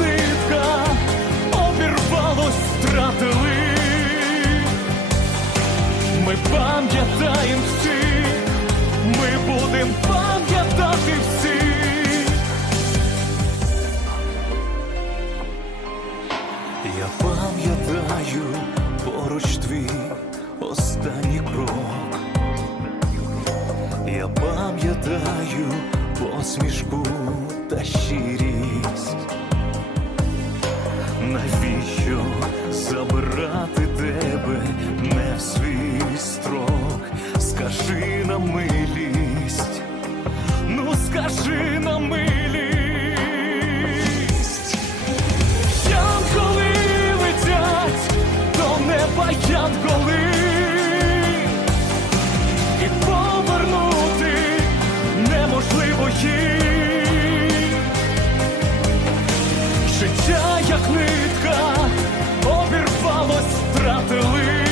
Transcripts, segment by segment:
Нитка, обірвалось, втратили. Ми пам'ятаємо всіх, ми будем пам'ятати всіх. Я пам'ятаю поруч твій останній крок. Я пам'ятаю посмішку та щирість. Навіщо забирати тебе не в свій строк? Скажи на милість, ну скажи на милість. Янголи летять до неба янголи, Життя, як нитка, обірвалось, втратили.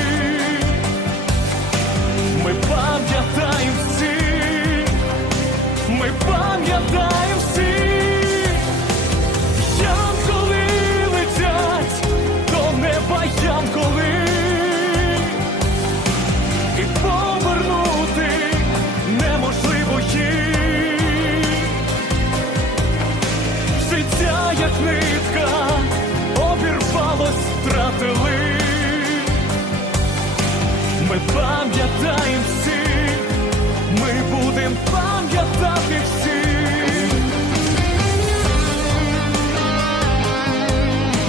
Ми пам'ятаємо всі, ми пам'ятаємо всіх. Янголи летять до неба янголи, як нитка, обірвалось, втратили. Ми пам'ятаємо всіх, ми будем пам'ятати.